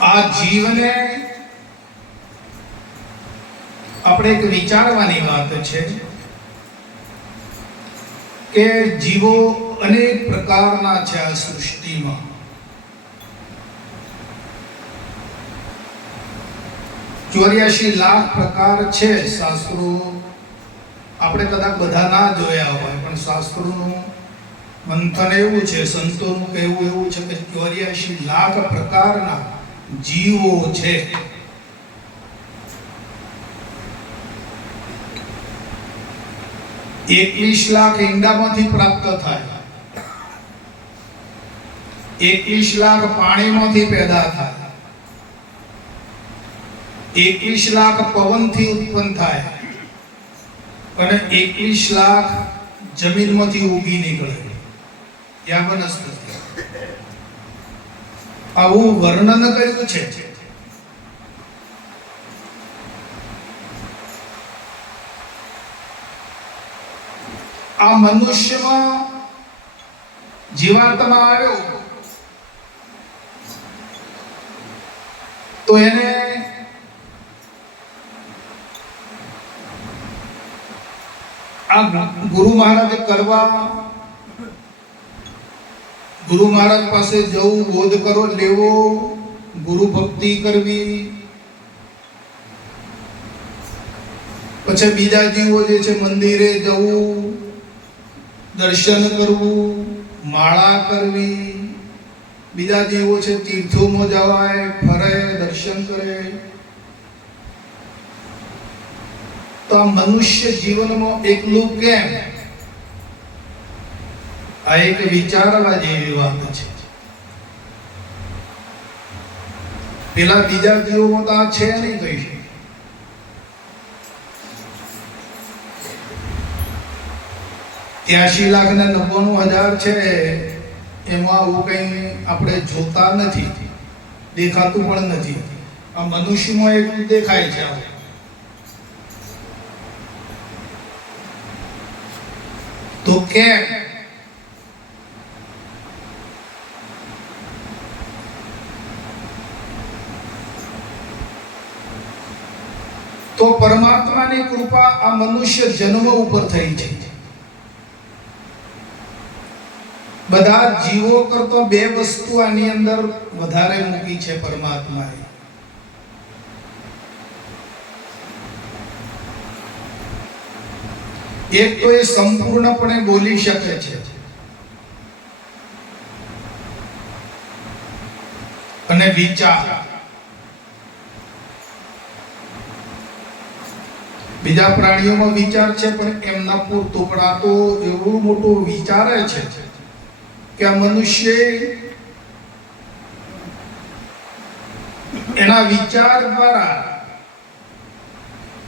આ જીવને આપણે એક વિચારવાની વાત છે કે જીવો અનેક પ્રકારના છે આ સૃષ્ટિમાં. 84 લાખ પ્રકાર છે. શાસ્ત્રો આપણે કદાચ બધા ના જોયા હોય, પણ શાસ્ત્રોનું મંથન એવું છે, સંતોનું કહેવું એવું છે કે 84 લાખ પ્રકારના જીવો છે. એકવીસ લાખ ઈંડામાંથી પ્રાપ્ત થાય, 21 લાખ પાણીમાંથી પેદા થાય, 21 લાખ પવનથી ઉત્પન્ન થાય અને 21 લાખ જમીનમાંથી ઉગી નીકળે. ત્યાં વનસ્પતિ આવું વર્ણન કર્યું છે. આ મનુષ્યમાં જીવાત્મા આવ્યો તો એને આ ગુરુ મહારાજે કરવા, ગુરુ મહારાજ પાસે જવું, બોધ કરો લેવો, ગુરુ ભક્તિ કરવી, પછી બીજા જીવો જે છે મંદિરે જવું, દર્શન કરવું, માળા કરવી, બીજા જીવો છે તીર્થોમાં જવાય, ફરે, દર્શન કરે. તો આ મનુષ્ય જીવનમાં એકલું કેમ? આ એક વિચારવા જેવી વાત છે. પેલા બીજા જીવોમાં તો આ છે નહીં કહી શકે. 83 લાખ ને 99,000 છે, એમાં આવું કઈ આપણે જોતા નથી, દેખાતું પણ નથી. આ મનુષ્યમાં એક દેખાય છે. તો કેમ? તો પરમાત્માની કૃપા આ મનુષ્ય જન્મ ઉપર થઈ છે. બધા જીવો કરતો બે વસ્તુ આની અંદર વધારે મૂકી છે પરમાત્માએ. એક તો એ સંપૂર્ણપણે બોલી શકે છે અને વિચાર. બીજા પ્રાણીઓમાં વિચાર છે પણ એમના પૂરતું, પણ આ તો એવું મોટું વિચારે છે કે આ મનુષ્ય એના વિચાર દ્વારા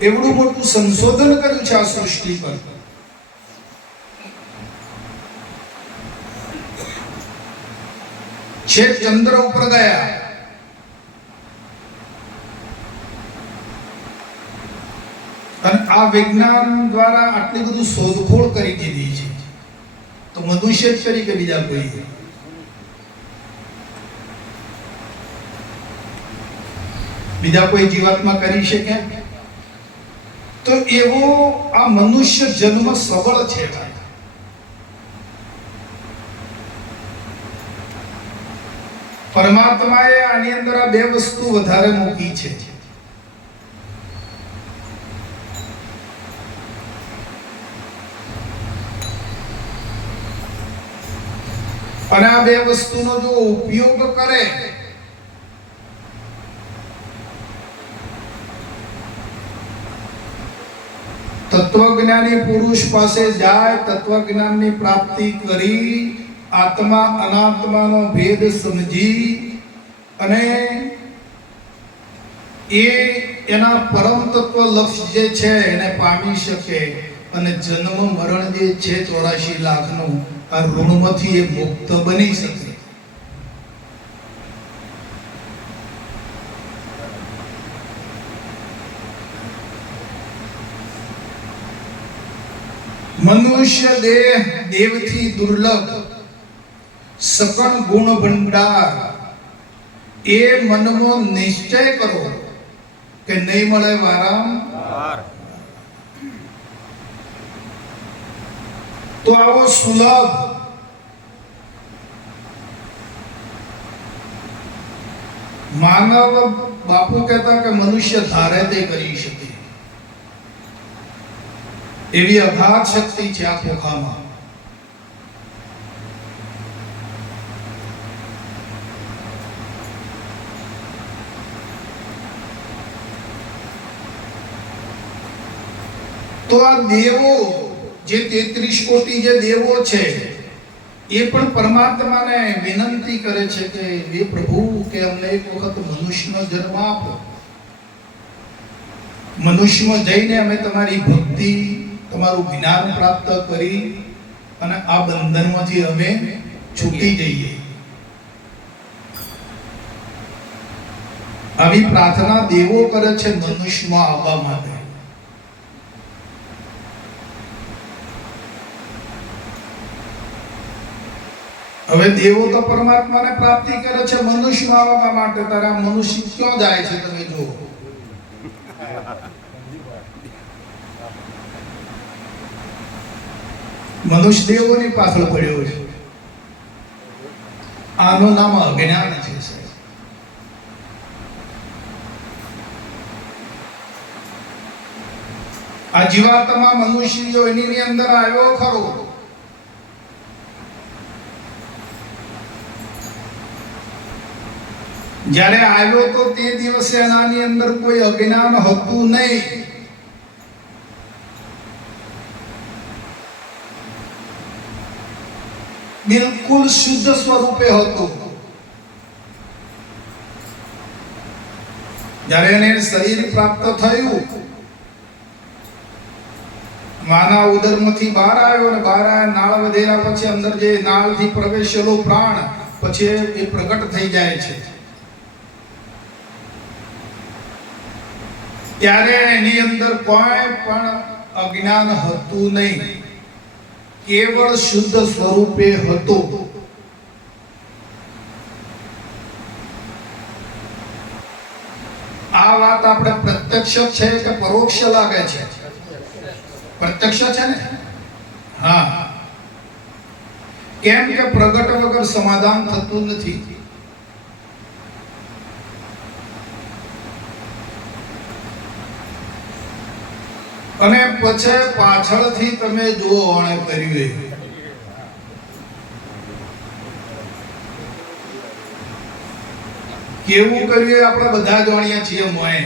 એવડું મોટું સંશોધન કર્યું છે આ સૃષ્ટિ પર. છે ચંદ્ર ઉપર ગયા, અને આ વિજ્ઞાન દ્વારા આટલી બધું શોધખોળ કરી દીધી છે. તો મનુષ્ય તરીકે બીજા કોઈ, બીજા કોઈ જીવાત્મા કરી શકે? તો એવો આ મનુષ્ય જન્મ સબળ છે. પરમાત્માએ આની અંદર આ બે વસ્તુ વધારે મૂકી છે. અને આ બે વસ્તુનો જો ઉપયોગ કરે તત્વજ્ઞાની પુરુષ પાસે જાય, તત્વજ્ઞાનની પ્રાપ્તિ કરી, આત્મા અનાત્માનો ભેદ સમજી અને એ એના પરમ તત્વ લક્ષ્ય જે છે એને પામી શકે અને જન્મ મરણ જે છે 84 લાખનું આ ઋણમાંથી એ મુક્ત બની શકે. મનુષ્ય દેહ દેવથી દુર્લભ, સકળ ગુણ ભંડાર, એ મનમાં નિશ્ચય કરો કે નહીં મળે વારંવાર, તો આવો સુલભ માનવ, બાપુ કહેતા કે મનુષ્ય ધારે તે કરી શકે એવી અગાધ શક્તિ છે આ ખોખામાં. તો આ દેવો જે 33 કોટી જે દેવો છે એ પણ પરમાત્માને વિનંતી કરે છે કે હે પ્રભુ, કે અમને એક વખત મનુષ્યનો જન્મ આપો. મનુષ્યમાં જઈને અમે તમારી ભક્તિ, તમારું જ્ઞાન પ્રાપ્ત કરી અને આ બંધનમાંથી અમે છૂટી જઈએ. આવી પ્રાર્થના દેવો કરે છે મનુષ્યમાં આવવા માટે. હવે દેવો તો પરમાત્માને પ્રાપ્તિ કરે છે મનુષ્યમાં આવવા માટે. તારા મનુષ્ય ક્યાં જાય છે તમે જુઓ. મનુષ્ય દેવોની પાછળ પડ્યો છે. આનું નામ અજ્ઞાન છે. આ જીવાત્મા મનુષ્ય એની અંદર આવ્યો ખરો, જ્યારે આવ્યો તો તે દિવસે એનાની અંદર કોઈ અજ્ઞાન હતું નહીં. બિલકુલ શુદ્ધ સ્વરૂપે હતો. જ્યારે એને શરીર પ્રાપ્ત થયું, માના ઉદરમાંથી બહાર આવ્યો અને બહાર આવ્યા, નાળ વધેલા પછી અંદર જે નાળથી પ્રવેશેલો પ્રાણ પછી એ પ્રગટ થઈ જાય છે. ત્યારે એની અંદર કોઈ પણ અજ્ઞાન હતું નહીં, કેવળ શુદ્ધ સ્વરૂપે હતો. આ વાત આપણે પ્રત્યક્ષ છે કે પરોક્ષ લાગે છે? પ્રત્યક્ષ છે ને? હા. કેમ કે પ્રગટ વગર સમાધાન થતું નથી. અને પછી પાછળથી તમે જુઓ અને કર્યું કેવું કર્યું આપણે બધા જાણીએ છીએ. મોય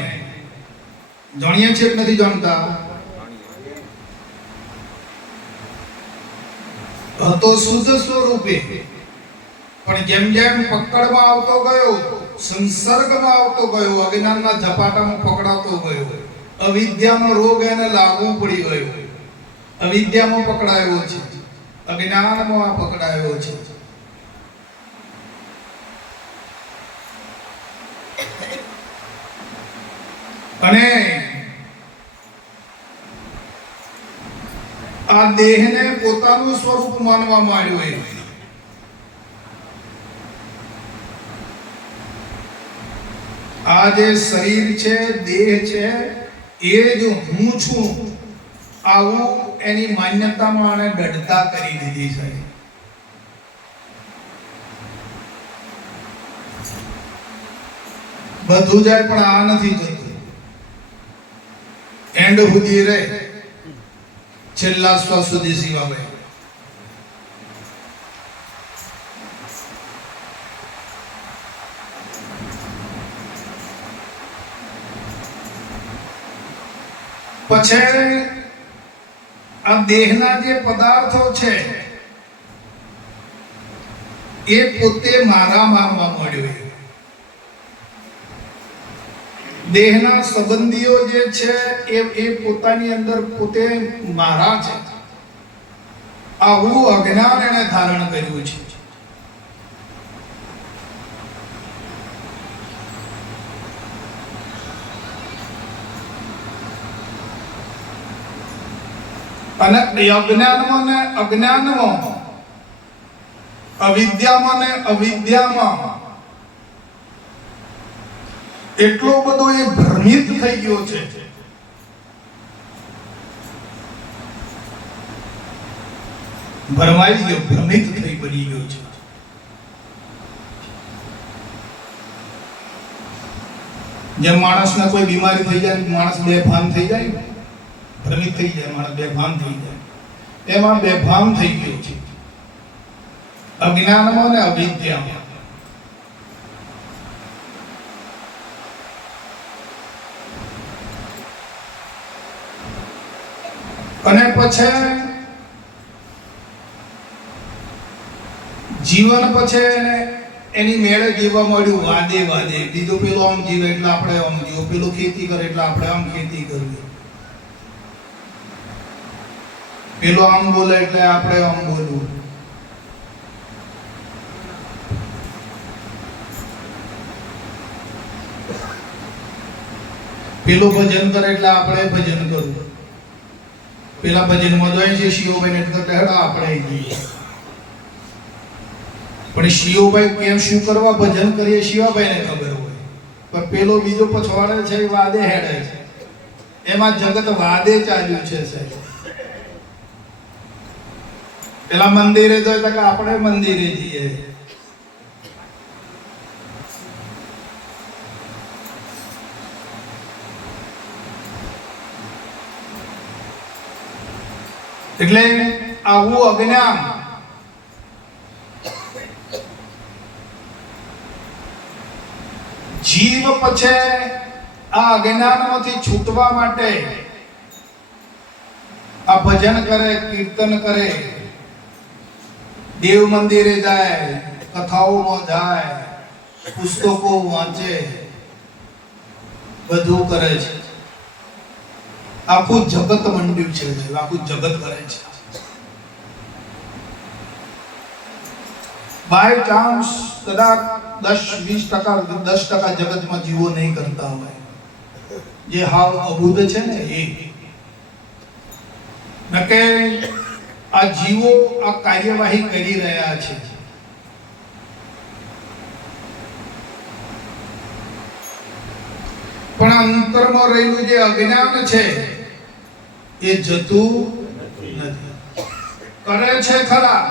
જાણીએ છીએ કે નથી જાણતા? હતો શુદ્ધ સ્વરૂપે, પણ જેમ જેમ પકડમાં આવતો ગયો, સંસર્ગમાં આવતો ગયો, અજ્ઞાનના ઝપાટામાં પકડાતો ગયો, અવિદ્યાનો રોગ એને લાગુ પડી ગયો. અવિદ્યામાં પકડાયો છે, અજ્ઞાનમાં પકડાયો છે. અને આ દેહને પોતાનું સ્વરૂપ માનવા માંડ્યો. આ જે શરીર છે, દેહ છે, એ જ હું છું, આવું એની માન્યતામાં આને દઢતા કરી દીધી છે. બધું જાય પણ આ નથી જતું. એન્ડ સુધી રહે, છેલ્લા શ્વાસ સુધી સિવાય. પછી આ દેહના જે પદાર્થો છે એ પોતે મારા માનવા મળ્યો. દેહના સંબંધીઓ જે છે એ પોતાની અંદર પોતે મારા છે. આવું અજ્ઞાન એને ધારણ કર્યું છે. અને અજ્ઞાનમાં ને અજ્ઞાનમાં, અવિદ્યામાં ને અવિદ્યામાં એટલો બધો એ ભ્રમિત થઈ ગયો છે, ભરમાઈ ગયો, ભ્રમિત થઈ બની ગયો છે. જેમ માણસને કોઈ બીમારી થઈ જાય, માણસ બેભાન થઈ જાય, ભ્રમિત થઈ જાય, માણસ બેભાન થઈ જાય, એમાં બેભાન થઈ ગયો છે અજ્ઞાનમાં અને અવિદ્યામાં. અને પછી જીવન પછી એની મેળે જીવવા મળ્યું વાદે વાદે. બીજો પેલો આમ જીવે એટલે આપણે આમ જીવો, પેલો ખેતી કરે એટલે આપણે આમ ખેતી કરવી, પેલો આમ બોલે એટલે આપણે આમ બોલવું, પેલો ભજન કરે એટલે આપણે ભજન કરવું, પેલા ભજનમાં જોઈએ છે શિવભાઈ ને એટલે હેડા આપણે જઈએ. પણ શિવભાઈ કેમ શું કરવા ભજન કરીએ શિવાભાઈ ને ખબર હોય, પણ પેલો બીજો પછવાડે છે એ વાદે હેડે છે. એમાં જગત વાદે ચાલ્યું છે સાહેબ. પેલા મંદિરે જોઈએ તો આપણે મંદિરે જઈએ, એટલે આવું અજ્ઞાન જીવ પછી આ અજ્ઞાનમાંથી છૂટવા માટે આ ભજન કરે, કીર્તન કરે, દેવ મંદિરે જાય, કથાઓમાં જાય, પુસ્તકો વાંચે, બધું કરે છે. આખું જગત મંડ્યું છે, આખું જગત કરે છે. બાય ચાન્સ કદાચ 10-20% 10% જગતમાં જીવો નહીં કરતા હોય, જે હાવ અબુધ છે ને એ નકે આ જીવો આ કાર્યવાહી કરી રહ્યા છે. પણ અંતરમાં રહેલું જે અજ્ઞાન છે એ જતું નથી. કરે છે ખરા,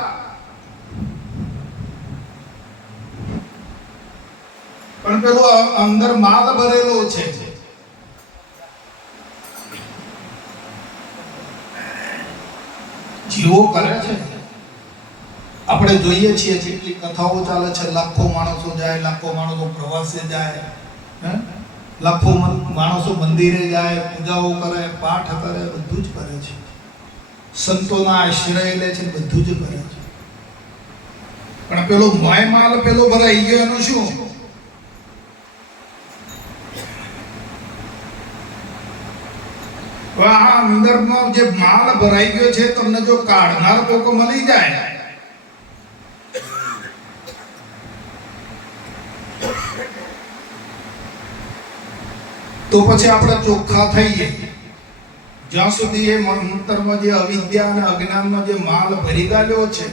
પણ પેલો અંદર માલ ભરેલો છે. જીવો કરે છે. આપણે જોઈએ છીએ જેટલી કથાઓ ચાલે છે, લાખો માણસો જાય, લાખો માણસો પ્રવાસે જાય, લાખો માણસો મંદિરે જાય, પૂજાઓ કરે, પાઠ કરે, બધું જ કરે છે. સંતોના આશ્રય લે છે, બધું જ કરે છે. પણ પેલો મોય માલ પેલો ભરાઈ ગયો એનું શું? આ અંદરનો જે માલ ભરાઈ ગયો છે, તમને જો કાઢનાર કોક મળી જાય તો પછી આપણે ચોખ્ખા થઈએ. જ્યાં સુધી એ અંતરમાં જે અવિદ્યા અને અજ્ઞાનનો જે માલ ભરી ગયેલો છે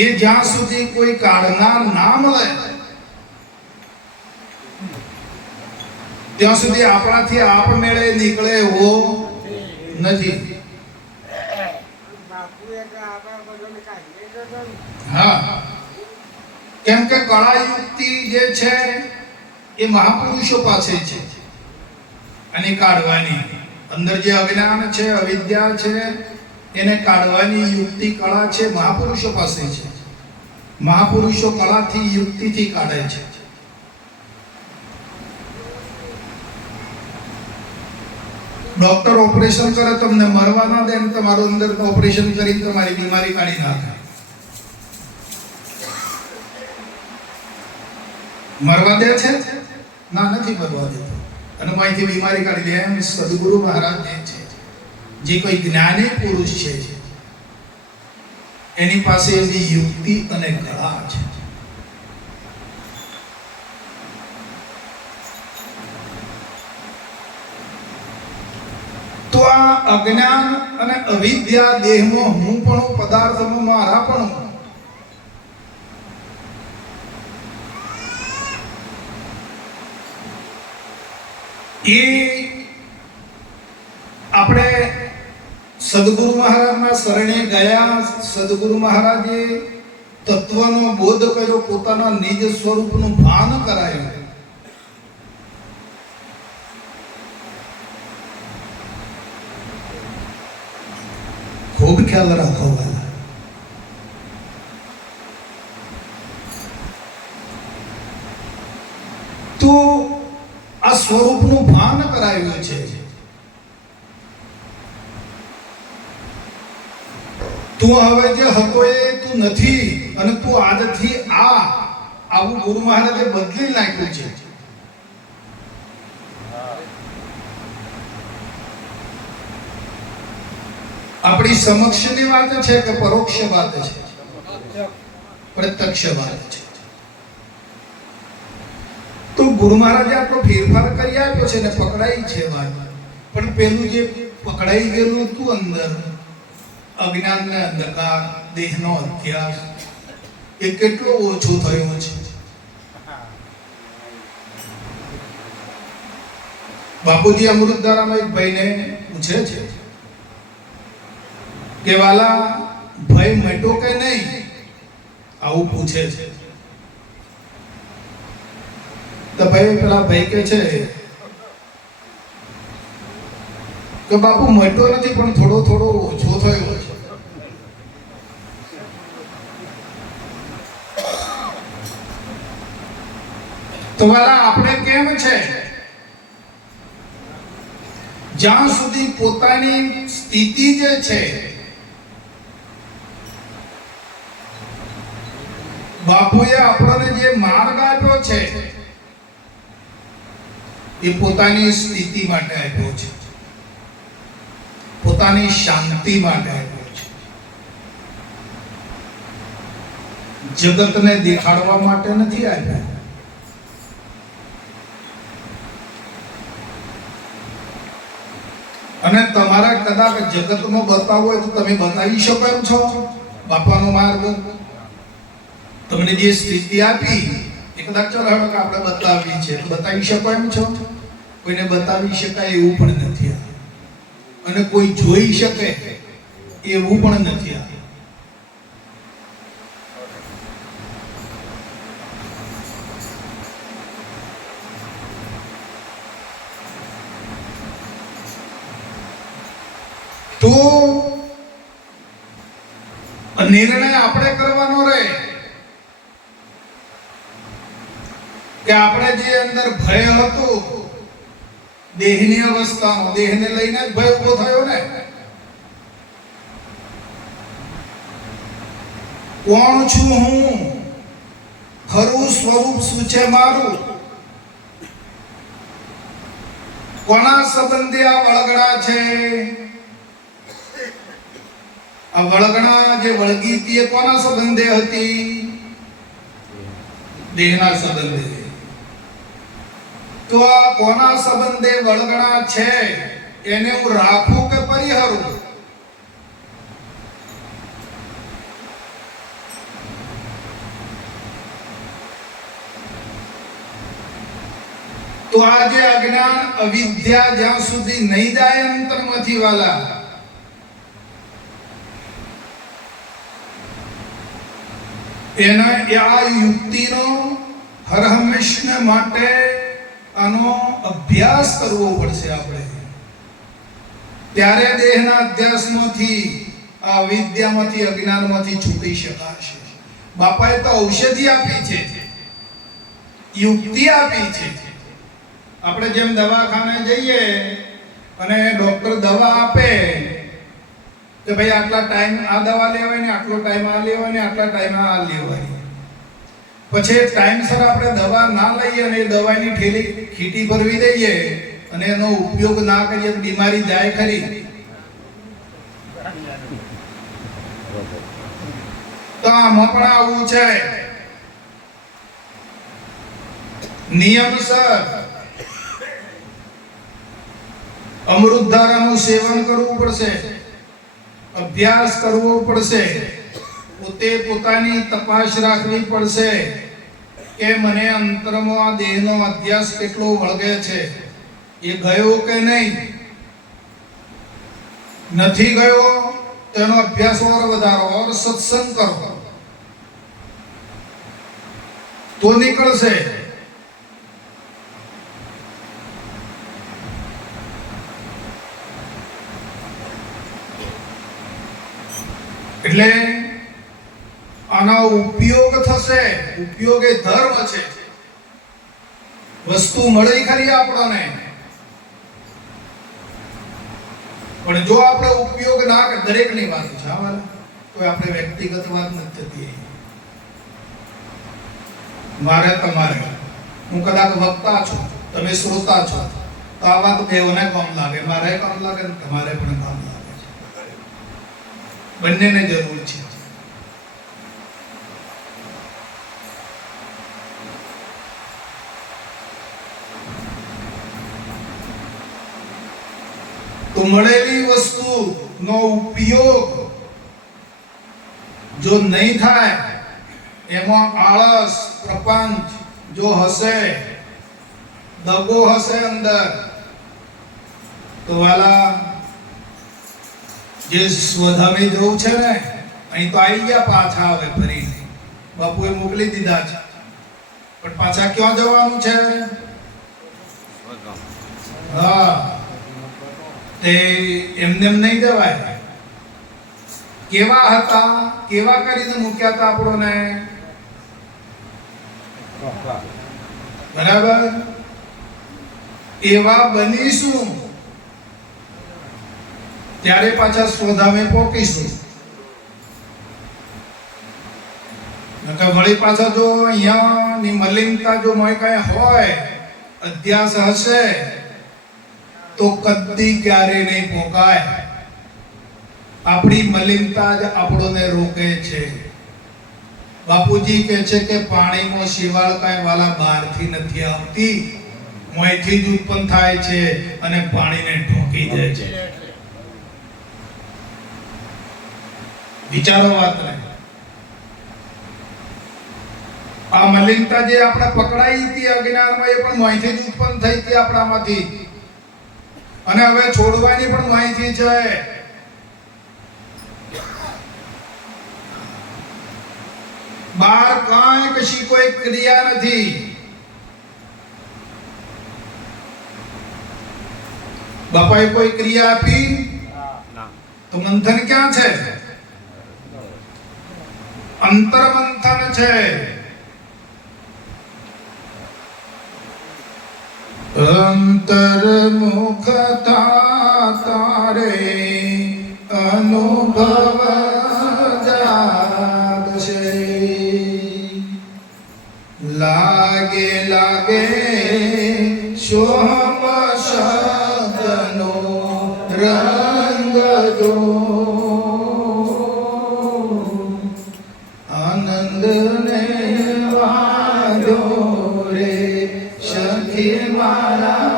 એ જ્યાં સુધી કોઈ કાઢનાર ના મળે ત્યાં સુધી આપણાથી આપમેળે નીકળે એવો નથી. હા, કેમ કે કળા યુક્તિ જે છે એ મહાપુરુષો પાસે છે અને કાઢવાની અંદર જે અજ્ઞાન છે, અવિદ્યા છે, એને કાઢવાની યુક્તિ કળા છે મહાપુરુષો પાસે છે. મહાપુરુષો કળાથી યુક્તિથી કાઢે છે. ડોક્ટર ઓપરેશન કરે, તમને મરવા ના દે, તમારું અંદર ઓપરેશન કરી તમારી બીમારી કાઢી નાખે. મરવા દે છે? ના, નથી મરવા દેતો. અને માહિતી બીમારી કાઢી દે. એમ સદગુરુ મહારાજ જે કોઈ જ્ઞાની પુરુષ છે એની પાસે એવી યુક્તિ અને કળા છે. તો આ અજ્ઞાન અને અવિદ્યા દેહમાં હું પણ પદાર્થમાં મારા પણ એ આપણે સદગુરુ મહારાજના શરણે ગયા. સદગુરુ મહારાજે તત્વનો બોધ કર્યો, પોતાના નિજ સ્વરૂપનું ભાન કરાયું. ખૂબ ખ્યાલ રાખો વાલા. તો આ સ્વરૂપનું ભાન કરાયું છે. તું હવે જે હતો એ તું નથી, અને તું આજથી આવું ગુરુ મહારાજે બદલી નાખ્યું છે. આપણી સમક્ષની વાત છે કે પરોક્ષ વાત છે? પ્રત્યક્ષ વાત છે. તો ગુરુ મહારાજે આપણો ફેરફાર કરી આપ્યો છે ને પકડાઈ છે વાત. પણ પેલું જે પકડાઈ ગયેલું હતું અંદર, અજ્ઞાન ને અંધકાર, દેહનો અધ્યાસ, એ કેટલો ઓછો થયો છે. બાપુજી અમૃતધારામાં એક ભાઈને પૂછે છે કે વાલા ભય મટ્યો કે નહીં, આવું પૂછે છે. તો ભાઈ પેલા ભાઈ કે છે કે બાપુ મટ્યો નથી, પણ થોડો થોડો ઓછો થયો છે. તો વાલા આપણે કેમ છે, જ્યાં સુધી પોતાની સ્થિતિ જે છે, બાપુએ આપણને જે માર્ગ આપ્યો છે એ પોતાની સ્થિતિ માટે આપ્યો છે, પોતાની શાંતિ માટે આપ્યો છે. જગતને દેખાડવા માટે નથી આપ્યો. અને તમારા કદાચ જગતમાં બતાવવો હોય તો તમે બતાવી શકો એમ છો. બાપાનો માર્ગ તમને જે સ્થિતિ આપી એ કદાચ ચલો કે આપણે બતાવી છે, બતાવી શકો એમ છો? કોઈને બતાવી શકાય એવું પણ નથી, અને કોઈ જોઈ શકે એવું પણ નથી. તો નિર્ણય આપણે કરવાનો રહે કે આપણે જે અંદર ભય હતો, દેહની અવસ્થાનો, દેહને લઈને જ ભય ઉભો થયો ને. કોણ છું હું, ખરું સ્વરૂપ શું છે મારું, કોના સંબંધે આ વળગણા છે. આ વળગણા જે વળગી હતી એ કોના સંબંધે હતી? દેહના સંબંધે. તો આ કોના સંબંધે વળગણા છે એને હું રાખું કે પરિહરું? તો આ જે અજ્ઞાન અવિદ્યા જ્યાં સુધી નહીં જાય અંતરમાંથી વાલા, એના આ યુક્તિનો હર હંમેશા માટે આનો અભ્યાસ કરવો પડશે આપણે. ત્યારે દેહના અધ્યાસમાંથી, આ અવિદ્યામાંથી, અજ્ઞાનમાંથી છૂટી શકાશે. બાપાએ તો ઔષધિ આપી છે, યુક્તિ આપી છે. આપણે જેમ દવાખાને જઈએ અને ડોક્ટર દવા આપે કે ભાઈ આટલા ટાઈમ આ દવા લેવાય ને આટલો ટાઈમ આ લેવાય ને આટલા ટાઈમ આ લેવાય. પછી ટાઈમસર આપણે દવા ના લઈએ અને એ દવાની ઠેલી ખીટી ભરવી દઈએ અને એનો ઉપયોગ ના કરીએ તો બીમારી જાય ખરી. તો આમાં પણ આવું છે. નિયમસર અમૃતધારાનું સેવન કરવું પડશે, અભ્યાસ કરવો પડશે, પોતે પોતાની તપાસ રાખવી પડશે કે મને અંતરમાં આ દેહનો અધ્યાસ કેટલો વળગે છે. એ ગયો કે નહીં, નથી ગયો તેનો અભ્યાસ और વધારો और સત્સંગ કરો તો નીકળશે. એટલે આનો ઉપયોગ થશે. ઉપયોગ એ ધર્મ છે. વસ્તુ મળી ખરી આપણને, પણ જો આપણે ઉપયોગ ના કરે, દરેકની વાત છે આમાં, કોઈ આપણે વ્યક્તિગત વાત નથી થતી. મારે તમારે, હું કદાચ વક્તા છું, તમે શ્રોતા છો, તો આ વાત બેઓને કામ લાગે, મારે કામ લાગે ને તમારે પણ કામ લાગે છે. બંનેને જરૂર છે. તો મળેલી વસ્તુનો ઉપયોગ જો નહીં થાય, એમાં આળસ પ્રપંચ જો હશે, દગો હશે અંદર, તો વાલા જે સ્વધામે જવું છે ને, અહીં તો આવી ગયા પાછા. હવે ફરી બાપુએ મોકલી દીધા છે, પણ પાછા ક્યાં જવાનું છે? હા, તે એમને એમ નહીં જવાય. કેવા હતા, કેવા કરીને મૂક્યા હતા આપણોને, બરાબર? એવા બનીશું ત્યારે પાછા સ્વધામે પહોંચીશું. નકર વળી પાછા જો અહીંયાની મલિનતા જો મોય કઈ હોય, અધ્યાસ હશે, તો કદી ક્યારે નહીં પોકાય. આપણી મલિનતા જ આપણોને રોકે છે. બાપુજી કહે છે કે પાણીમાં શિવાળ કાંઈ વાલા બહારથી નથી આવતી, મોંથી જ ઉત્પન્ન થાય છે અને પાણીને ઢોકી દે છે. વિચારો વાતને. આ મલિનતા જે આપણે પકડાઈ હતી અજ્ઞાનમાં, એ પણ મોંથી જ ઉત્પન્ન થઈ હતી આપણામાંથી, અને હવે છોડવાની પણ માહિતી છે. બહાર કાંઈ કશી કોઈ ક્રિયા નથી. બાપાએ કોઈ ક્રિયા આપી તો મંથન ક્યાં છે? અંતર મંથન છે. અંતર મુખતા તારે અનુભવ જાગશે. લાગે લાગે સોમ શબ્દનો રંગ જો, આનંદ ને વાજો રે સખી મારા.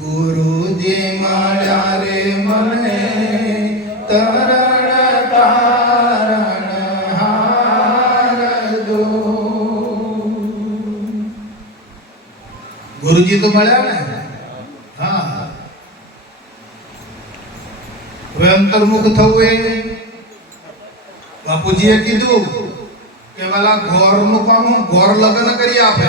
ગુરુજી મળ્યા રે મને તરણ તારણ હાર દો. ગુરુજી તો મળ્યા ને. હા, હવે અંતર્મુખ થવું એ બાપુજીએ કીધું કે વાલા ઘોર નું કામ, ઘોર લગ્ન કરી આપે.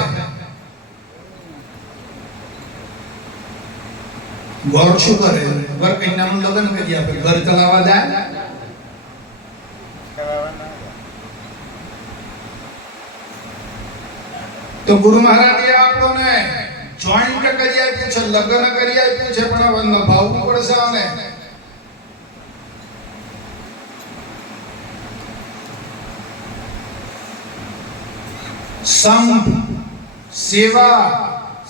ઘોર શું કરે? ઘર કન્યાનું લગ્ન કરી આપે. ઘર ચલાવવા જાય? તો ગુરુ મહારાજે આપણને જોઈન્ટ કરી આપ્યું છે, લગ્ન કરી આપ્યું છે, પણ હવે નભાવવું પડશે. આને સંપ, સેવા,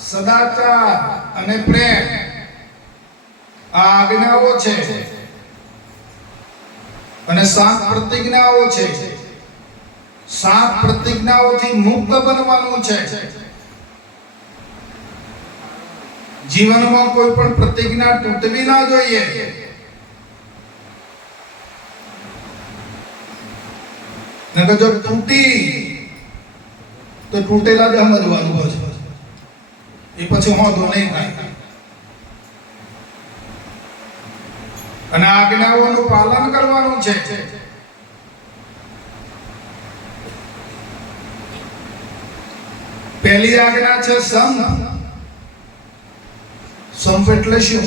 સદાચાર અને પ્રેમ, આ આજ્ઞાઓ છે. અને 7 પ્રતિજ્ઞાઓ છે. 7 પ્રતિજ્ઞાઓથી મુક્ત બનવાનું છે. જીવનમાં કોઈ પણ પ્રતિજ્ઞા તૂટવી ના જોઈએ. નકર જો તૂટી તો તૂટેલા જ સમજવાનું હોય છે, એ પછી હોંધો નહીં થાય. અને આજ્ઞાઓનું પાલન કરવાનું છે. પહેલી આજ્ઞા છે સંપ. સંપ એટલે શું?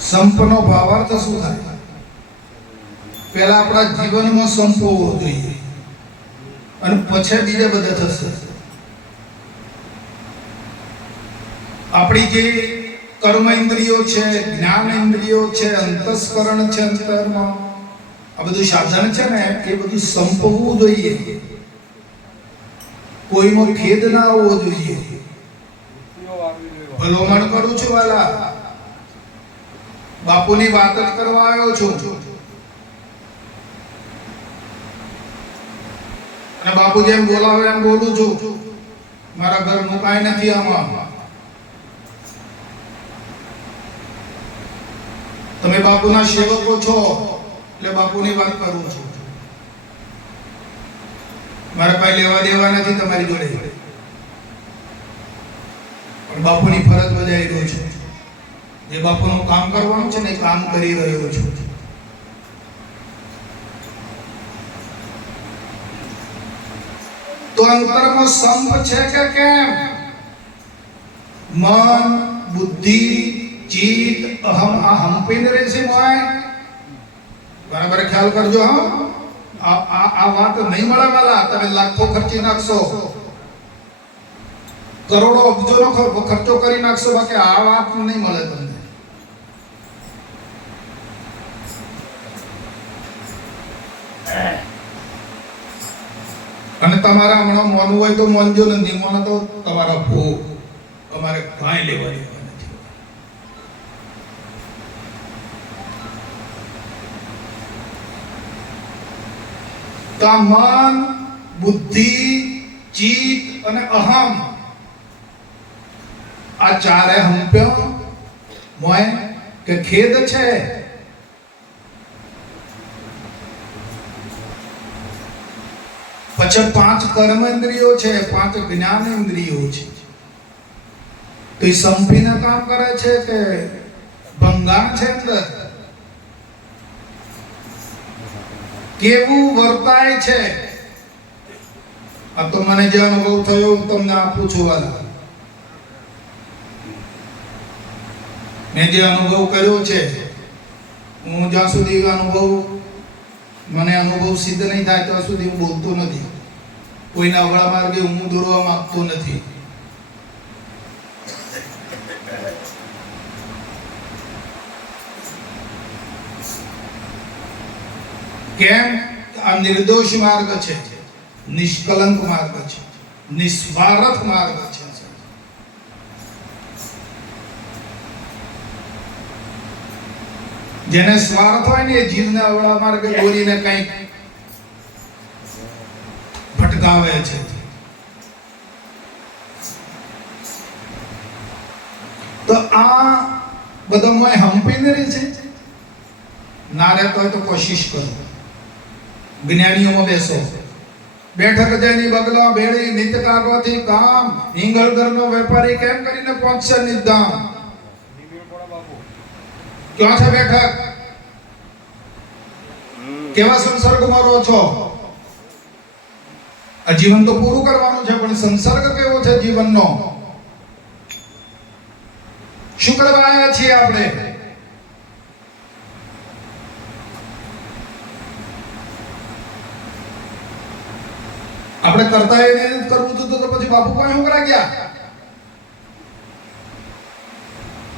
સંપનો ભાવાર્થ શું થાય? પહેલા આપણા જીવનમાં સંપ હોવો જોઈએ અને પછી બીજા બધા થશે. આપણી જે કર્મ ઇન્દ્રિયો છે, જ્ઞાન ઇન્દ્રિયો છે, અંતસ્કરણ છે, અંતરમાં આ બધું સાધન છે ને, એ બધું સંપવું જોઈએ. કોઈનો ખેદ ના આવવો જોઈએ. ભલોમણ કરું છું વાલા, બાપુની વાત જ કરવા આવ્યો છું. અને બાપુ જેમ બોલાવે એમ બોલું છું. મારા ઘરનું કાંઈ નથી આમાં. તમે બાપુના સેવકો છો એટલે બાપુની વાત કરું છું. મારા પાસે લેવા દેવા નથી તમારી જોડે, પણ બાપુની ફરજ બજાવી રહ્યો છું. જે બાપુનું કામ કરવાનું છે ને, એ કામ કરી રહ્યો છું. તો અંતરમાં સંપ છે કે કેમ? મન, બુદ્ધિ, ચિત્ત, અહમ આ હંપીને રહેશે મોય. બરાબર ખ્યાલ કરજો. આ વાત નહીં મળે વાલા. તમે લાખો ખર્ચી નાખશો, કરોડો અબજોનો ખર્ચો કરી નાખશો, બાકી આ વાત નહીં મળે તમને. અને તમારા હમણાં મોનવું હોય તો મોનજો, નથી મોને તો તમારા ભૂ. અમારે કાંઈ લેવા દેવા નથી. તો મન, બુદ્ધિ, ચિત્ત અને અહમ આ ચારે હંપ્યો મોય કે ખેદ છે. પછી 5 કર્મ ઇન્દ્રિયો છે, 5 જ્ઞાન ઇન્દ્રિયો છે. તો એ સંપીને કામ કરે છે કે ભંગાણ છે અંદર? કેવું વર્તાય છે? આ તો મને જે અનુભવ થયો તમને આપું છું વાલા. મેં જે અનુભવ કર્યો છે, હું જ્યાં સુધી મને અનુભવ સિદ્ધ નહીં થાય ત્યાં સુધી હું બોલતો નથી. કોઈના અવળા માર્ગે હું દોરવા માંગતો નથી. કેમ? આ નિર્દોષ માર્ગ છે, નિષ્કલંક માર્ગ છે, નિસ્વાર્થ માર્ગ છે. જેને સ્વાર્થ હોય ને, એ જીવને અવળા માર્ગે દોરીને કંઈક ભટકાવે છે. તો આ બધામાં હંપીને રહે છે. ના રહેતો હોય તો કોશિશ કરો. જ્ઞાનીઓમાં બેસો. બેઠક જઈને બગલા ભેળી નિત કાગોથી કામ, હિંગળ ઘરનો વેપારી કેમ કરીને પહોંચશે નિધામ? ક્યાં છે બેઠક? કેવા સંસર્ગમાં રહો છો? આ જીવન તો પૂરું કરવાનું છે, પણ સંસર્ગ કેવો છે જીવનનો? શું કરવા આવ્યા છીએ આપણે? આપણે કરતા એને કરવું હતું તો પછી બાપુ પાસે શું કરા ગયા?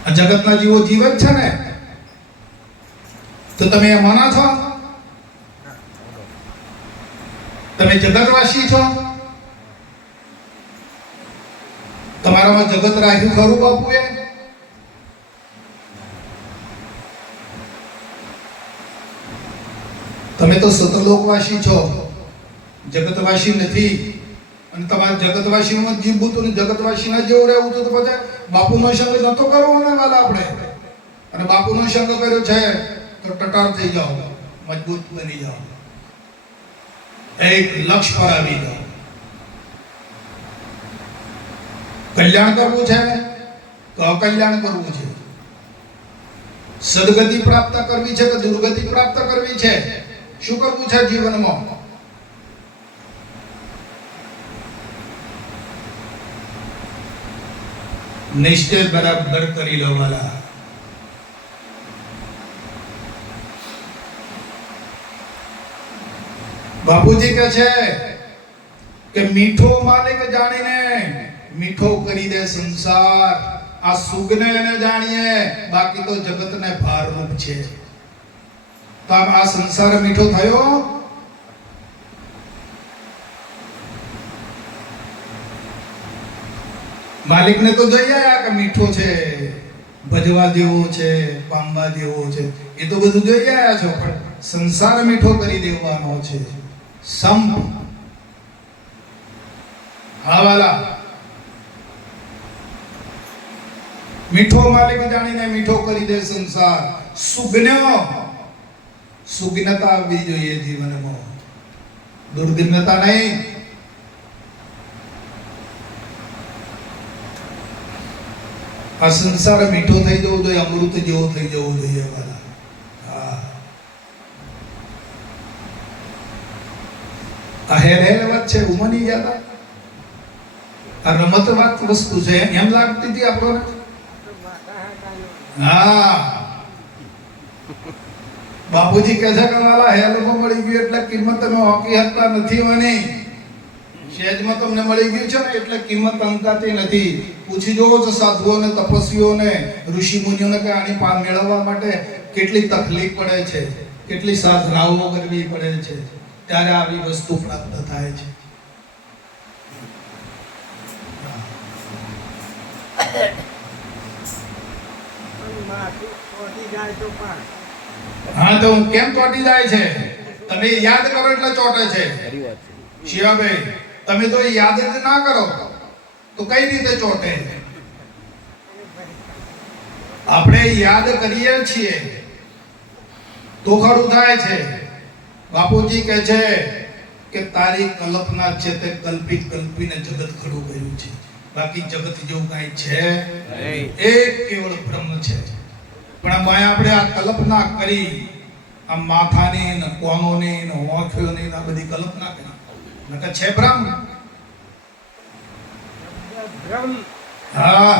આ જગતના જીવો જીવ જ છે ને, તો તમે એમાંના છો? તમે જગતવાસી છો? તમારામાં જગત રાખ્યું ખરું બાપુએ? તમે તો સતલોકવાસી છો, જગતવાસી નથી. અને તમારે જગતવાસીમાં જીવવું હતું ને જગતવાસીના જેવું રહેવું હતું, તો પછી બાપુનો સંગ નતો કરવો ને વાલા આપણે. અને બાપુનો સંગ કર્યો છે તો ટટાર થઈ જાઓ, મજબૂત બની જાઓ. એક લક્ષ્ય પર આવી જાઓ. કલ્યાણ કરવું છે કે અકલ્યાણ કરવું છે? સદગતિ પ્રાપ્ત કરવી છે કે દુર્ગતિ પ્રાપ્ત કરવી છે? શું કરવું છે જીવનમાં? નિશ્ચય બરાબર કરી લો વાલા. બાપુજી કહે છે કે મીઠો માલિક જાણીને મીઠો કરી દે સંસાર. આ સુગને એને જાણીએ, બાકી તો જગતને ભારરૂપ છે. તો આ સંસાર મીઠો થયો? માલિકને તો જોઈ આયા કે મીઠો છે, ભજવા જેવો છે, પામવા જેવો છે, એ તો બધું જોઈ આયા છો. પણ સંસાર મીઠો કરી દેવાનો છે. સંપ. હા વાલા, મીઠો માલિક જાણીને મીઠો કરી દે સંસાર. સુગ્નતા આવવી જોઈએ જીવનમાં, દુર્ગુણતા નહીં. આ સંસાર મીઠો થઈ જવો જોઈએ, અમૃત જેવો થઈ જવો જોઈએ વાલા. આ હેરહેરવત છે, ઉમની જતા. આ રમત વાત વસ્તુ છે એમ લાગતી હતી આપણને. હા, બાપુજી કહે છે કે વાલા હેલમાં મળી ગયું એટલે કિંમત તમે હોકી શકતા નથી. હોની શેજમાં તમને મળી ગયું છે ને એટલે કિંમત અંકાતી નથી. પૂછી જોવો છો સાધુઓને, તપસ્વીઓને, ઋષિ મુનિઓને કે આની પાન મેળવવા માટે કેટલી તકલીફ પડે છે, કેટલી સાધનાઓ કરવી પડે છે, ત્યારે આવી વસ્તુ પ્રાપ્ત થાય છે. હા, તો કેમ ચોટી જાય છે? તમે યાદ કરો એટલે ચોટે છે. શિવાભાઈ, તમે તો યાદ જ ના કરો તો કઈ રીતે ચોટે? આપણે યાદ કરીએ છીએ તો ખરું થાય છે. બાપુજી કહે છે કે તારી કલ્પના છે તે કલ્પીને જગત ખડું કર્યું છે. બાકી જગત જેવું કઈ છે નહીં. એક કેવળ બ્રહ્મ છે. પણ આપણે આ કલ્પના કરી, આ માથાની ને કોનોની ને ઓંખોની ને બધી કલ્પના કરી. નકર છે બ્રહ્મ. હા,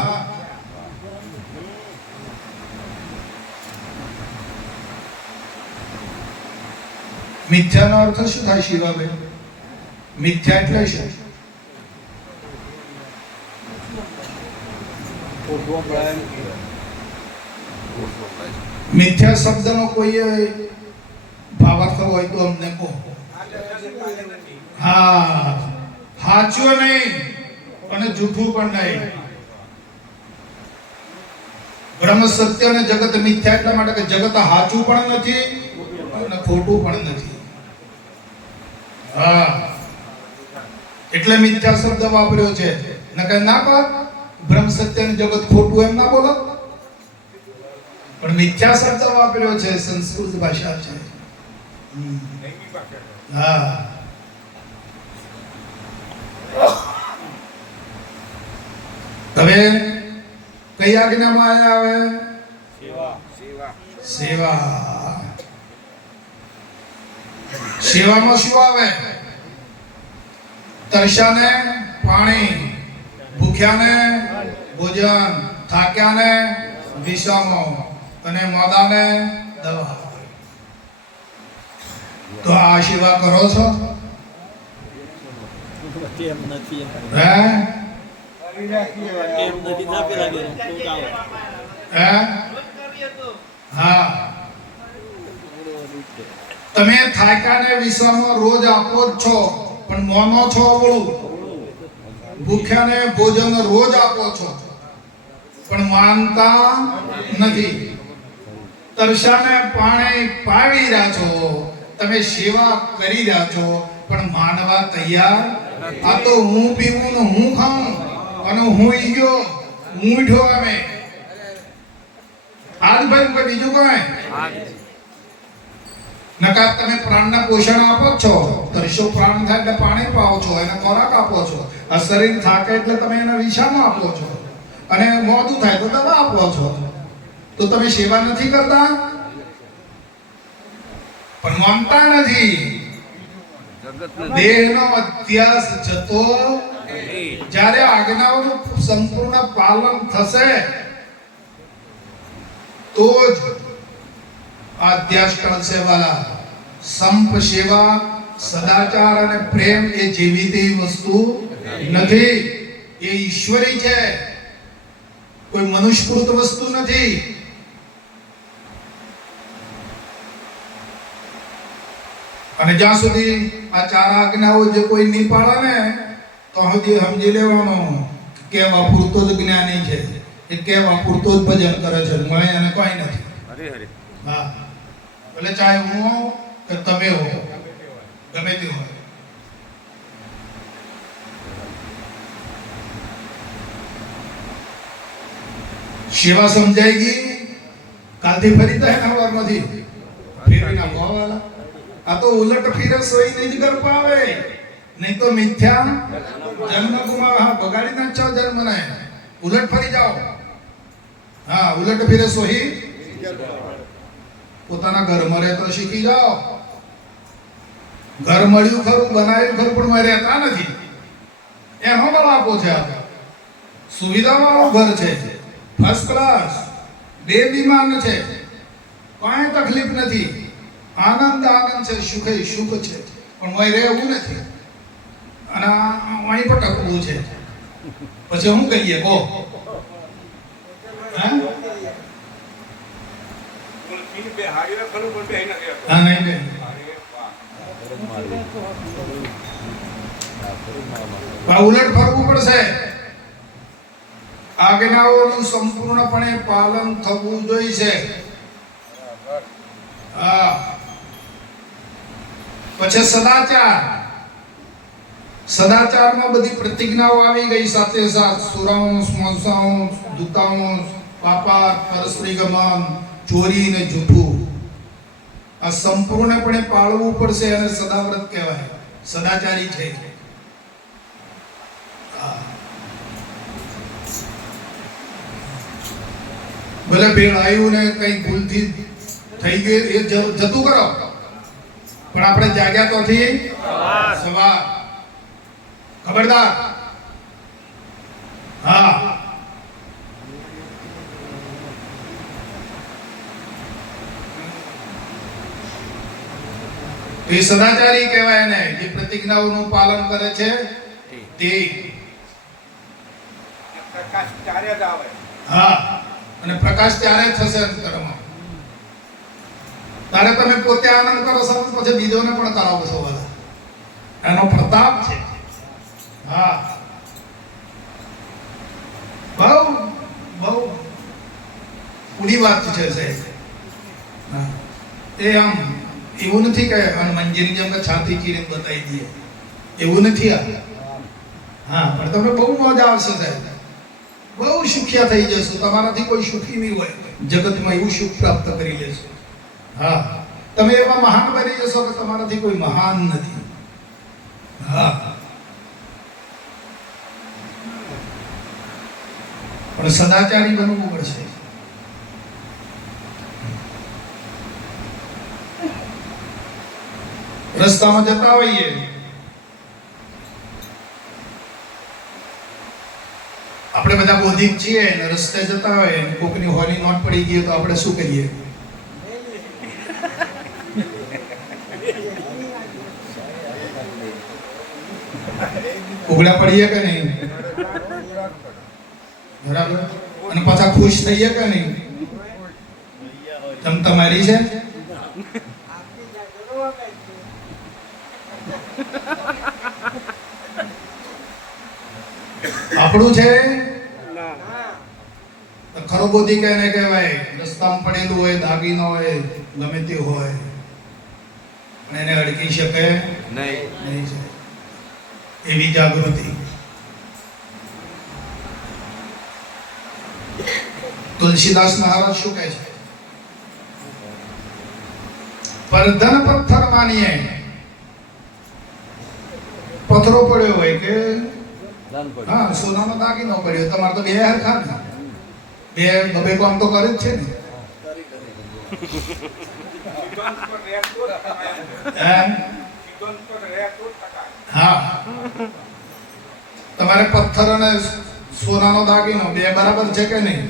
મિથ્યાનો અર્થ શું થાય શિવાભાઈ? મિથ્યા એટલે શું? મિથ્યા શબ્દનો કોઈ ભાવાર્થ હોય તો અમને કહો. હા, સાચું નહીં અને જૂઠું પણ નહીં. બ્રહ્મ સત્ય અને જગત મિથ્યા એટલા માટે કે જગત સાચું પણ નથી અને ખોટું પણ નથી. હા, એટલે મિથ્યા શબ્દ વાપર્યો છે. નકર ના કહો બ્રહ્મ સત્ય અને જગત ખોટું, એમ ના બોલો. પણ મિથ્યા શબ્દ વાપર્યો છે, સંસ્કૃત ભાષા છે. હા, હવે કઈ આજ્ઞામાં આવે? સેવા. સેવામાં શું આવે? તરસ્યાને પાણી, ભૂખ્યાને ભોજન, થાક્યાને વિશ્રામો અને મોદાને દવા. તો આ સેવા કરો છો? કેમ નથી? હા, તમે થાક્યાને વિશ્રામો રોજ આપો જ છો, પણ મોનો છો અવળું. ભૂખ્યાને ભોજન રોજ આપો છો, પણ માનતા નથી. તરસ્યાને પાણી પાવી રહ્યા છો, તમે સેવા કરી રહ્યા છો, પણ માનવા તૈયાર. આ તો હું પીવું ને હું ખાઉં અને હું ઈ ગયો, હું ઉઠ્યો. અમે આજ ભાઈ બીજું કોઈ નકાર તમે પ્રાણને પોષણ આપો જ છો, તરસ્યો પ્રાણ થાય એટલે પાણી પાવો છો, એને ખોરાક આપો છો. આ શરીર થાકે એટલે તમે એને વિષામ આપો છો, અને મોડું થાય તો દવા આપો છો. તો તમે સેવા નથી કરતા, પણ માનતા નથી. દેહનો અધ્યાસ જતો જ્યારે આજ્ઞાઓનું સંપૂર્ણ પાલન થશે તો જ અધ્યાસ કરશે. વાલા, સંપ સેવા, સદાચાર અને પ્રેમ એ જેવી તેવી વસ્તુ નથી. એ ઈશ્વરી છે, કોઈ મનુષ્યકૃત વસ્તુ નથી. અને જ્યાં સુધી આ ચાર આજ્ઞાઓ જે કોઈ નહીં પાડે ને તો સુધી સમજી લેવાનું કે પૂરતો જ જ્ઞાની છે, એ કેવા પૂરતો જ ભજન કરે છે, મળે અને કોઈ નથી. હા, એટલે ચાહે હું હોઉં કે તમે હો, ગમે તે હોય. સેવા સમજાઈ ગઈ, કાલથી ફરી તો એના વારમાંથી ફેરવી નાખો વાલા. આ તો ઉલટ ફીરે સોઈને જ ગર્ભ આવે, નહીં તો મિથ્યા જન્મ ગુમાવે. હા, બગાડી નાખો જન્મ ને, ઉલટ ફરી જાઓ. હા, ઉલટ ફીરે સોહી પોતાના ઘરમાં રહેતા શીખી જાઓ. ઘર મળ્યું ખરું, બનાવ્યું ખરું, પણ મારે રહેતા નથી. એનો બળ આપો છે. આ સુવિધાવાળું ઘર છે, ફર્સ્ટ ક્લાસ, 2 વિમાન છે, કોઈ તકલીફ નથી, આનંદ આનંદ છે, સુખે સુખ છે, પણ મારે રહેવું નથી અને અહીં ભટકવું છે. પછી શું કહીએ કહો? હા, નહીં ઉલટ ફરવું પડશે. આજ્ઞાઓનું સંપૂર્ણપણે પાલન થવું જોઈએ. હા, પછી સદાચાર. સદાચારમાં બધી પ્રતિજ્ઞાઓ આવી ગઈ સાથે સાથ. સુરાંશ, મોંસાંશ, દુતાંશ, પાપાત, પરસ્ત્રી ગમન, ચોરી ને જૂઠું, આ સંપૂર્ણપણે પાળવું પડશે. અને સદાવ્રત કહેવાય, સદાચારી છે. ભલે ભેળ આવ્યું ને કઈ ભૂલથી થઈ ગયું એ જતું કરો, પણ આપણે જાગ્યા તો થી સવાર. ખબરદાર. હા, એ સદાચારી કહેવાય ને, જે પ્રતિજ્ઞાઓનું પાલન કરે છે તે. પ્રકાશ ત્યારે જ આવે. હા, અને પ્રકાશ ત્યારે થશે અંતરમાં. ત્યારે તમે પોતે આનંદ કરો છો, પછી બીજોને પણ કરાવો છો. વાલા, એનો પ્રતાપ છે. હા, બહુ બહુ પૂરી વાત છે સાહેબ. એ આમ એવું નથી કે મંજીરી જેમ છાતી ચીરીને બતાવી દઈએ, એવું નથી આ. હા, પણ તમને બહુ મોજ આવશે સાહેબ, બહુ સુખિયા થઈ જશો. તમારાથી કોઈ સુખી નહીં હોય જગતમાં, એવું સુખ પ્રાપ્ત કરી લેશો. હા, તમે એવા મહાન બની જશો કે તમારાથી કોઈ મહાન નથી. હા, પણ સદાચારી બનવું પડશે. રસ્તામાં જતા હોઈએ, આપણે બધા બૌદ્ધિક છીએ ને, રસ્તે જતા હોય ને કોકની હોની નોટ પડી ગઈ તો આપણે શું કરીએ? ઉગડા પડીએ કે નહીં? બરાબર. અને પાછા ખુશ થઈએ કે નહીં? તમ તમારી છે. આપણું છે. ખરો બુદ્ધિ કેને કહેવાય? રસ્તામાં પડેલું હોય, દાગીનો હોય, ગમે તે હોય, પણ એને અડકી શકે નહીં. એવી જાગૃતિ. તુલસીદાસ મહારાજ શું કહે છે? પર ધન પથ્થર માનીએ, પથરો પડ્યો હોય કે હા સોનાનો દાગીનો પડ્યો, તમારે તો બે હરખા ને, બે કામ તો કરે જ છે ને. હા, તમારે પથ્થર અને સોનાનો દાગીનો બે બરાબર છે કે નહીં?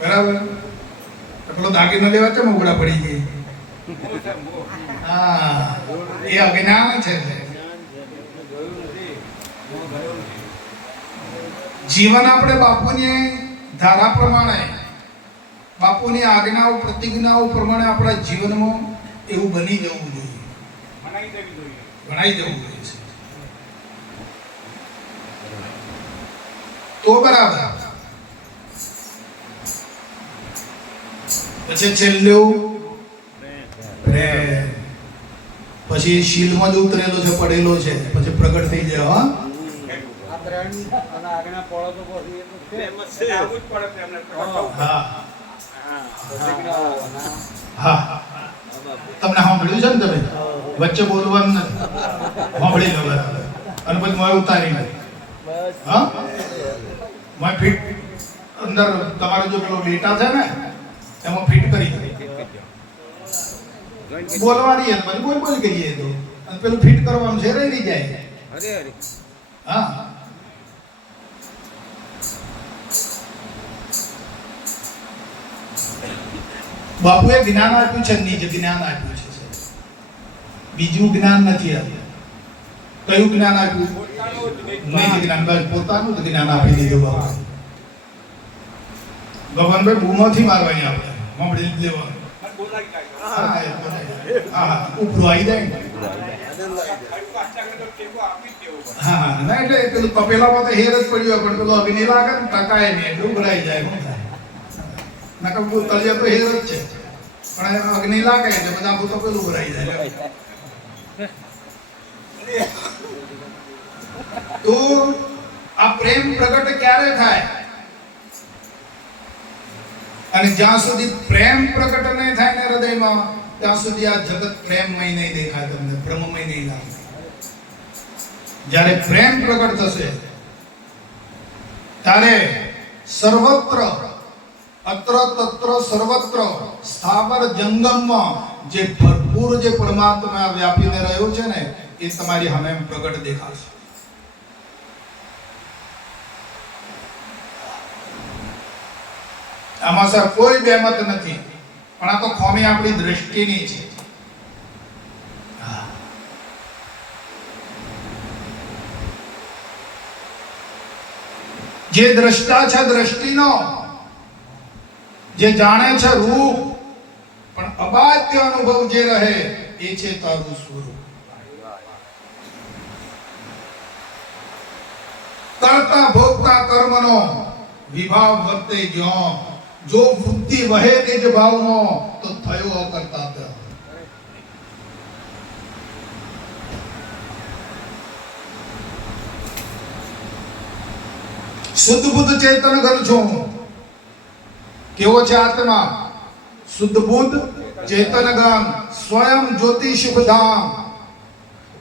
બરાબર. પેલો દાગીનો લેવા કેમ ઉઘડા પડી ગઈ? હા, એ અજ્ઞાન છે. જીવન આપણે બાપુની ધારા પ્રમાણે, બાપુની આજ્ઞાઓ પ્રતિજ્ઞાઓ પ્રમાણે આપણા જીવનમાં એવું બની જવું જોઈએ, બનાવી દેવું જોઈએ તો બરાબર. પછી છેલ્લું પ્રેમ, પછી શીલમાં જ ઉતરેલો છે, પડેલો છે, પછી પ્રગટ થઈ જાય. હા, તમને સાંભળ્યું છે ને? તમે વચ્ચે બોલવાનું નથી, સાંભળી લો બરાબર, અને પછી મોય ઉતારી લો. હા, મોય ફિટ અંદર તમારો જો પેલો ડેટા છે ને એમાં ફિટ કરી દે. બોલવાની છે પછી બોલ બોલ કહીએ તો, અને પેલું ફિટ કરવાનું છે રહી જાય. હા, બાપુએ જ્ઞાન આપ્યું છે, નિજ જ્ઞાન આપ્યું છે, બીજું જ્ઞાન નથી આપ્યું. કયું જ્ઞાન આપ્યું? નિજ જ્ઞાન, પોતાનું જ જ્ઞાન આપી દીધું બાપુ. ભગવાનભાઈ બૂમોથી મારવાની આપણે સાંભળી લેવાનું. હા, ઉપરો આવી જાય ને. હા, ના એટલે પેલું તપેલામાં તો હેર જ પડ્યો, પણ પેલો અગ્નિ લાગે ને ટકાય નહીં એટલે ઉભરાઈ જાય. નકર તળિયા તો હેર જ છે, પણ અગ્નિ લાગે એટલે બધા તો પેલું ઉભરાઈ જાય. તો આ પ્રેમ પ્રગટ ક્યારે થાય? અને જ્યાં સુધી પ્રેમ પ્રગટ નહીં થાય ને હૃદયમાં, ત્યાં સુધી આ જગત પ્રેમમય નહીં દેખાય તમને, બ્રહ્મમય નહીં લાગે. જ્યારે પ્રેમ પ્રગટ થશે ત્યારે સર્વત્ર, અત્ર તત્ર સર્વત્ર, સ્થાવર જંગમમાં જે ભરપૂર જે પરમાત્મા વ્યાપીને રહ્યો છે ને, એ તમારી સામે પ્રગટ દેખાશે. આમાં સર કોઈ બેમત નથી, પણ આ તો ખોમી આપણી દ્રષ્ટિની છે. જે દ્રષ્ટા છે દ્રષ્ટિનો, જે જાણે છે રૂપ, પણ અબાધ્ય અનુભવ જે રહે એ છે તારું સ્વરૂપ. કરતા ભોગતા કર્મનો વિભાવ વર્તે ગયો, જો વૃત્તિ વહે નિજ ભાવમાં તો થયો અકર્તા. શુદ્ધ બુદ્ધ ચેતન ઘન છું. કેવો છે આત્મા? શુદ્ધ બુદ્ધ ચેતન ગણ, સ્વયં જ્યોતિ શુભધામ.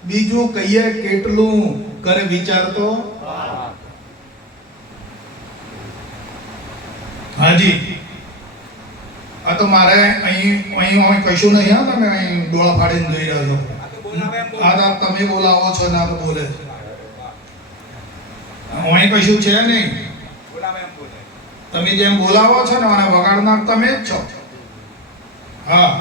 બીજું કહીએ કેટલું કરે વિચાર તો. હાજી, આ તો મારે અહીં કશું નહીં. હા, તમે અહીં ડોળા ફાડીને જોઈ રહ્યા છો. આ તમે બોલાવો છો ને આ તો બોલે છે. અહીં કશું છે નહીં. તમે જેમ બોલાવો છો ને અને વગાડનાર તમે જ છો. હા,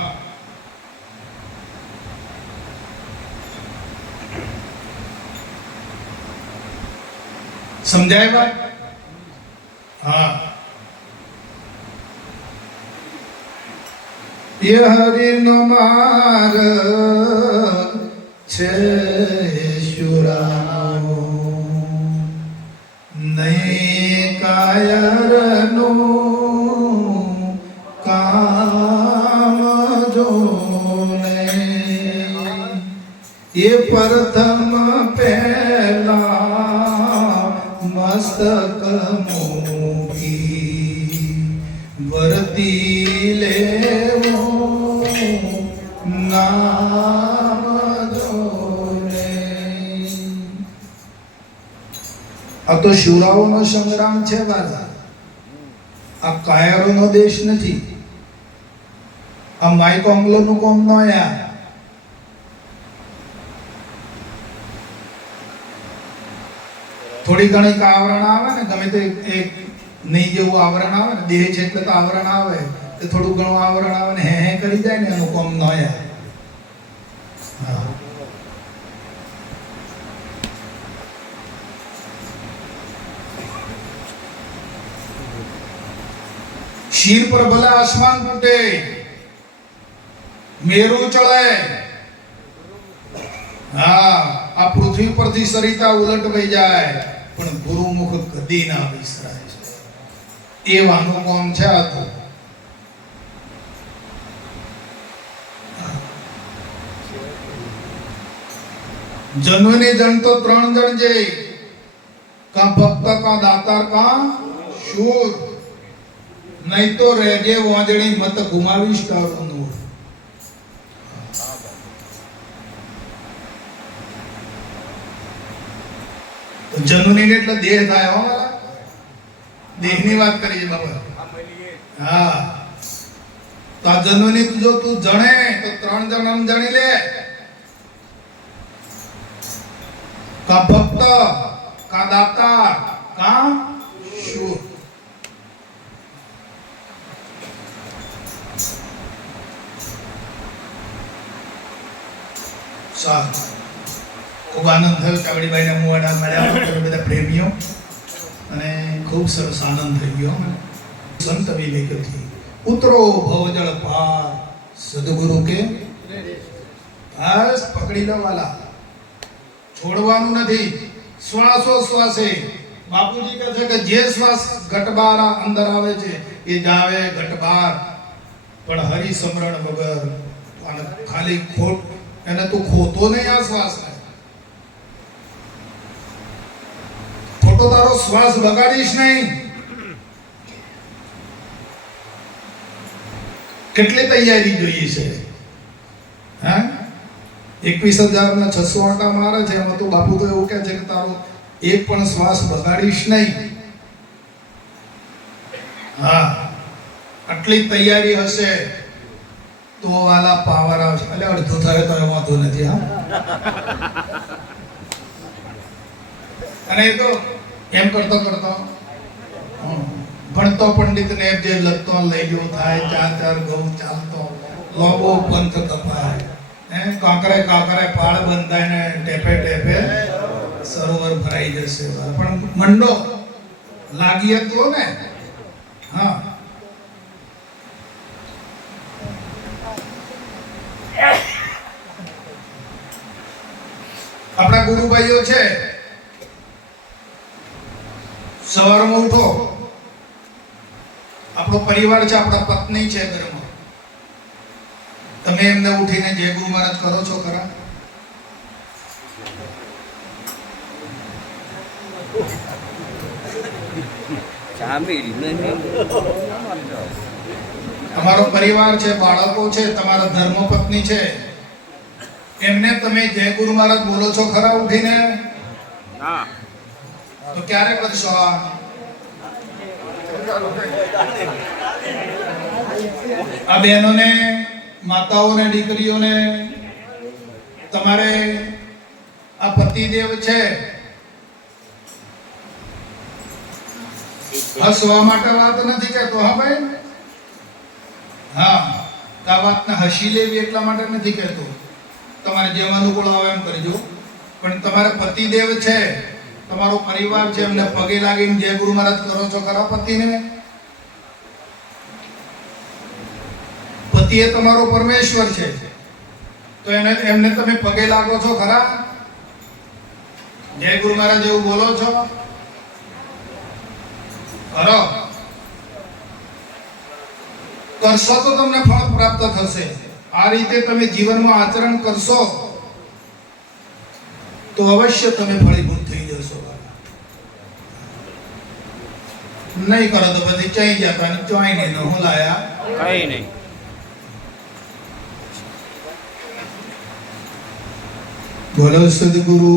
સમજાય ભાઈ? હા, એ હરિનો માર્ગ છે શુરાનો, નહીં કાયરનો કામ જોને. એ પ્રથમ પહેલા મસ્તક મૂકી વર્તી લેવો તો શૂરાઓનો સંગ્રામ છે બાજા. આ કાયરોનો દેશ નથી. આ માઇકો આંગ્લોનું કોમ ન યાર. થોડી ઘણી આવરણ આવે ને, ગમે તે એક નહીં જેવું આવરણ આવે ને, દેહ છે એટલે તો આવરણ આવે, તે થોડું ઘણું આવરણ આવે ને હે કરી જાય ને, એનું કોમ ન યાર. શીર પર ભલે આસમાન તૂટે, મેરુ ચડે, હા, આ પૃથ્વી પરથી સરિતા ઉલટ વહી જાય, પણ ગુરુમુખ કદી ના વિસરાય છે. એવાનું કોમ છે આ તો. જન્મની જણ તો ત્રણ જણ છે, કા ભક્ત, કા દાતાર, કા શૂર. નહીં તો રેજે વાંજણી મત ગુમાવીશ તારું નૂર. જન્મની એટલે દેહ થાય. હો મારા દેહની વાત કરી છે બાબા. હા, તો આ જન્મની જો તું જણે તો ત્રણ જન્મ જાણી લે. કા ભક્ત, કા દાતા, કા શૂર. ખૂબ આનંદ થયો ચાવડીબાઈના મુવાડા મળ્યા, બધા પ્રેમીઓ, અને ખૂબ સરસ આનંદ થઈ ગયો. સંત વિવેકથી ઉતરો ભવજળ પાર સદગુરુ કે બસ પકડી લો વાલા, છોડવાનું નથી. શ્વાસો શ્વાસે બાપુજી કહે છે કે જે શ્વાસ ઘટબાર અંદર આવે છે એ જાવે ઘટબાર, પણ હરિ સમરણ વગર અને ખાલી ખોટ એને તું ખોતો નહીં. આ શ્વાસ ખોટો તારો શ્વાસ બગાડીશ નહીં. કેટલી તૈયારી જોઈએ છે? હા, 21,600 આંટા મારે છે, એમાં તો બાપુ તો એવું કહે છે કે તારો એક પણ શ્વાસ બગાડીશ નહીં. હા, આટલી તૈયારી હશે તો વાલા પાવર આવશે. એટલે અડધો થયો તો વાંધો નથી. હા, અને એ તો એમ કરતો ભણતો પંડિત ને જે લગતો લઈ ગયો થાય, 4 ઘઉં ચાલતો લોબો પંથ કપાય, કાંકરે કાંકરે પાળ બંધાય ને ટેપે ટેપે સરોવર ભરાઈ જશે. પણ મંડો લાગીએ તો ને. હા, આપણા ગુરુભાઈઓ છે, સવારમાં ઉઠો, આપણો પરિવાર છે, આપણા પત્ની છે ઘરમાં, તમે એમને ઉઠીને જય ગુરુ મહારાજ કરો છો ખરા? તમારો પરિવાર છે, બાળકો છે, તમારા ધર્મપત્ની છે, એમને તમે જય ગુરુ મહારાજ બોલો છો ખરા ઉઠીને? ના. તો ક્યારે કરશો? આ બહેનોને, માતાઓને, દીકરીઓને, તમારે આ પતિદેવ છે, હસવા માટે વાત નથી કહેતો. હા ભાઈ, હા, આ વાતને હસી લેવી એટલા માટે નથી કહેતો. તમારે જેમ અનુકૂળ આવે એમ કરજો. પણ તમારા પતિદેવ છે, તમારો પરિવાર છે, એમને પગે લાગીને જય ગુરુ મહારાજ કરો છો ખરા? પતિને, પતિ એ તમારો પરમેશ્વર છે, તો એમને તમે પગે લાગો છો ખરા? જય ગુરુ મહારાજ એવું બોલો છો ખરો? કરશો તો તમને ફળ પ્રાપ્ત થશે. આ રીતે તમે જીવનમાં આચરણ કરશો તો અવશ્ય તમે ફળીભૂત થઈ જશો. નહીં કરો તો પછી ચાઈ જતા ને ચોઈ નહીં. હું લાયા કઈ નહીં. બોલો સદગુરુ.